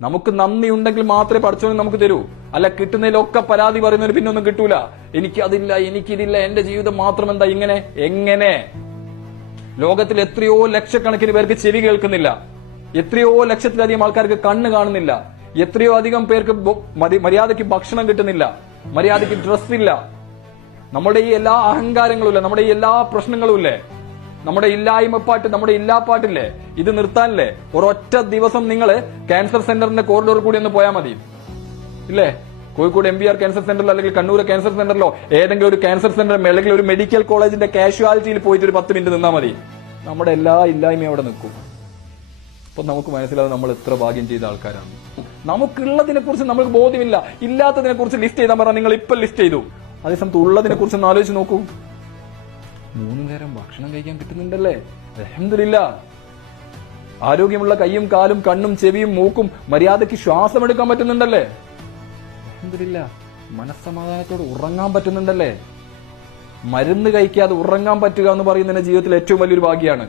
നമുക്ക് നന്ദി ഉണ്ടെങ്കിൽ മാത്രമേ പഠിച്ചവന് നമുക്ക് തരൂ. അല്ല കിട്ടുന്നതിലൊക്കെ പരാതി പറയുന്നവന് പിന്നെ ഒന്നും കിട്ടൂല. എനിക്കതില്ല, എനിക്കിതില്ല, എന്റെ ജീവിതം മാത്രം എന്താ ഇങ്ങനെ. എങ്ങനെ? ലോകത്തിൽ എത്രയോ ലക്ഷക്കണക്കിന് പേർക്ക് ചെവി കേൾക്കുന്നില്ല, എത്രയോ ലക്ഷത്തിലധികം ആൾക്കാർക്ക് കണ്ണ് കാണുന്നില്ല, എത്രയോ അധികം പേർക്ക് മര്യാദയ്ക്ക് ഭക്ഷണം കിട്ടുന്നില്ല, മര്യാദയ്ക്ക് ഡ്രസ് ഇല്ല. നമ്മുടെ ഈ എല്ലാ അഹങ്കാരങ്ങളും ഇല്ലേ, നമ്മുടെ ഈ എല്ലാ പ്രശ്നങ്ങളും ഇല്ലേ, നമ്മുടെ ഇല്ലായ്മപ്പാട്ട്, നമ്മുടെ ഇല്ലാപ്പാട്ടില്ലേ, ഇത് നിർത്താനല്ലേ ഒരൊറ്റ ദിവസം നിങ്ങൾ ക്യാൻസർ സെന്ററിന്റെ കോറിഡോർ കൂടി ഒന്ന് പോയാൽ മതി. ഇല്ലേ, കോഴിക്കോട് MBR ക്യാൻസർ സെന്ററിലോ അല്ലെങ്കിൽ കണ്ണൂർ ക്യാൻസർ സെന്ററിലോ ഏതെങ്കിലും ഒരു ക്യാൻസർ സെന്റർ അല്ലെങ്കിൽ ഒരു മെഡിക്കൽ കോളേജിന്റെ കാഷ്വാലിറ്റിയിൽ പോയിട്ട് ഒരു 10 മിനിറ്റ് നിന്നാൽ മതി. നമ്മുടെ എല്ലാ ഇല്ലായ്മയും അവിടെ നിൽക്കും. അപ്പൊ നമുക്ക് മനസ്സിലാവും നമ്മൾ എത്ര ഭാഗ്യം ചെയ്ത ആൾക്കാരാണ്. നമുക്കുള്ളതിനെ കുറിച്ച് നമുക്ക് ബോധ്യമില്ല. ഇല്ലാത്തതിനെ കുറിച്ച് ലിസ്റ്റ് ചെയ്താൽ പറഞ്ഞാൽ നിങ്ങൾ ഇപ്പൊ ലിസ്റ്റ് ചെയ്തു. അതേസമയത്ത് ഉള്ളതിനെ കുറിച്ച് ഒന്ന് ആലോചിച്ച് നോക്കൂ. 3 നേരം ഭക്ഷണം കഴിക്കാൻ കിട്ടുന്നുണ്ടല്ലേ, അൽഹംദുലില്ലാ. ആരോഗ്യമുള്ള കൈയും കാലും കണ്ണും ചെവിയും മൂക്കും മര്യാദയ്ക്ക് ശ്വാസം എടുക്കാൻ പറ്റുന്നുണ്ടല്ലേ, അൽഹംദുലില്ലാ. മനസ്സമാധാനത്തോടെ ഉറങ്ങാൻ പറ്റുന്നുണ്ടല്ലേ. മരുന്ന് കഴിക്കാതെ ഉറങ്ങാൻ പറ്റുക എന്ന് പറയുന്നത് ജീവിതത്തിൽ ഏറ്റവും വലിയൊരു ഭാഗ്യമാണ്.